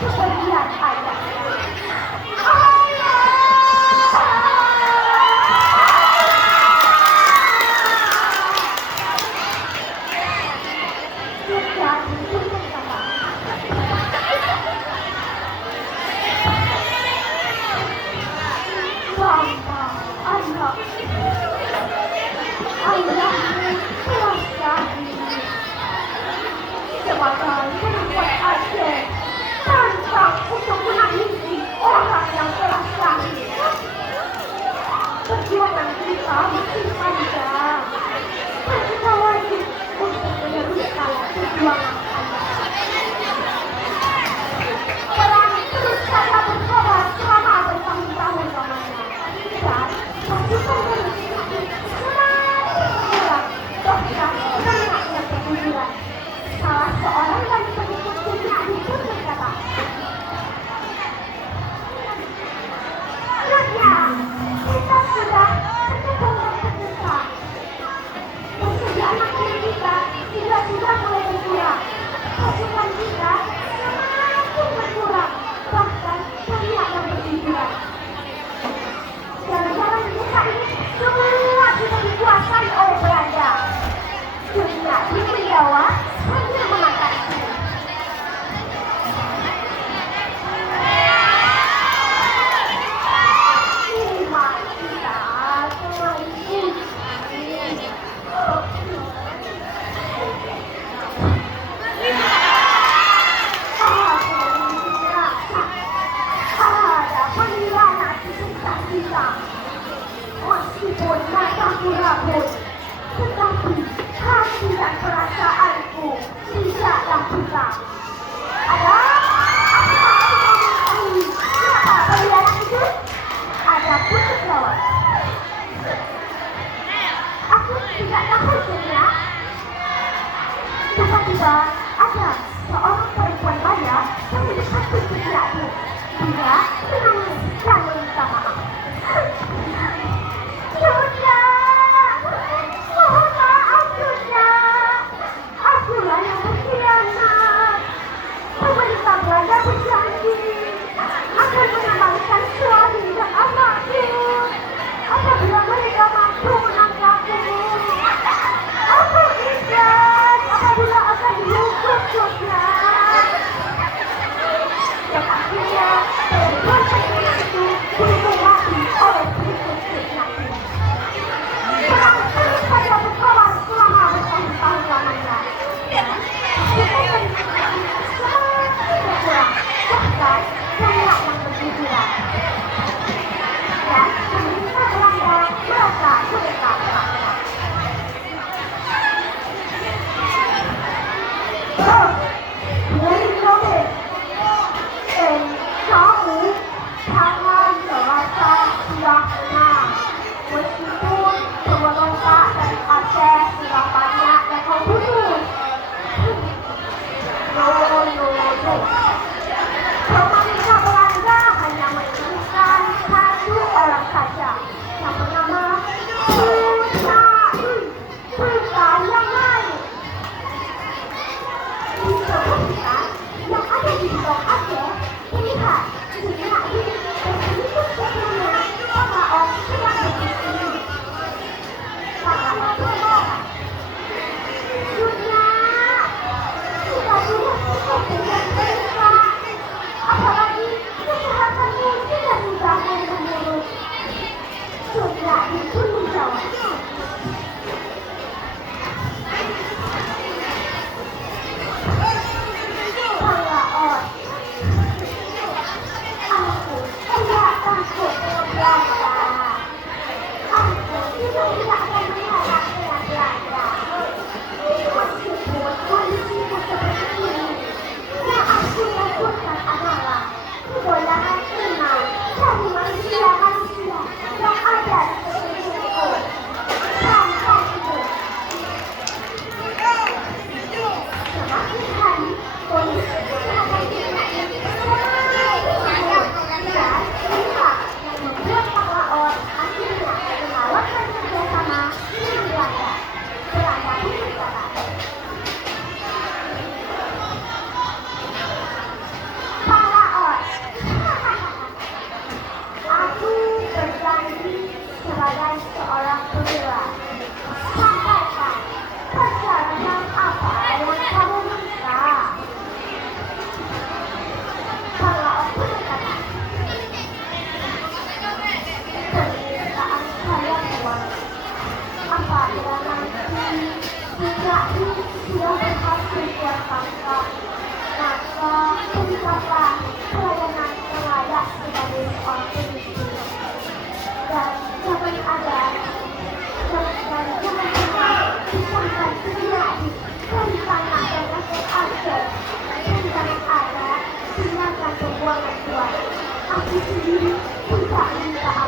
kepergian ayah. Sebagai perempuan Aceh, pantang untuk menangisi orang yang telah lahir. Perjuangan kita masih panjang. Kita wajib untuk meneruskan perjuangan ayah. Perang terus saja berkobar selama bertahun-tahun lamanya. Dan pasukan semakin berkurang, bahkan banyaknya keguguran. Salah seorang dari pengikut-pengikutnya itu berkata, "Rakyat, kita sudah kecenderungan terdesak. Pekerjaan akhir kita juga sudah mulai berkurang. Pasukan kita semakin berkurang, bahkan banyak yang berguguran. Jalan-jalan di desa ini semua sudah dikuasai oleh Belanda. Dunia ini menjawab hanya mengatasi. Iman kita semakin tinggi. Ada pengkhianat di desa kita. Meskipun mataku rabun, tetapi hati dan perasaanku tidaklah buta. Ada siapa pengkhianat itu? Ada pun menjawab, aku tidak tahu sebenarnya. Tiba-tiba ada seorang perempuan kaya yang mendekati putriku. Dia menangis dan meminta maaf. Sudah, mohon maaf sudah. Akulah yang berkhianat. Pemerintah Belanda berjanji akan mengembalikan suami dan anakku apabila mereka mampu menangkapku. Aku ikhlas apabila akan dihukum juga. Dan akhirnya perempuan pengkhianat itu dihukum mati oleh pengikut-pengikutnya. Perang terus saja berkobar selama bertahun-tahun lamanya. Pasukan pengikut semakin berkurang, bahkan banyak yang berguguran. Dan pemerintah Belanda merasa kudeta terakhir. Dari Robert, kamu jangan merasa sudah menang. Meskipun pemberontak dari Aceh sudah banyak yang kau bunuh. No. Pemerintah Belanda hanya menginginkan satu orang saja yang bernama Putra yang lain. Disebutkan yang ada di Blok Aceh, lihat sejak ini berbentuk sebelumnya sama orang yang begitu. Sangatlah berbohong. Dunia, kita dulu cukup dengan mereka. berikanlah pelayanan yang layak sebagai seorang pemimpin. Dan jangan ada dan jangan pernah pisahkan pribadi dari tanah dan rakyat Aceh. Dan jangan ada tindakan pembuangan buang. Aku sendiri tidak minta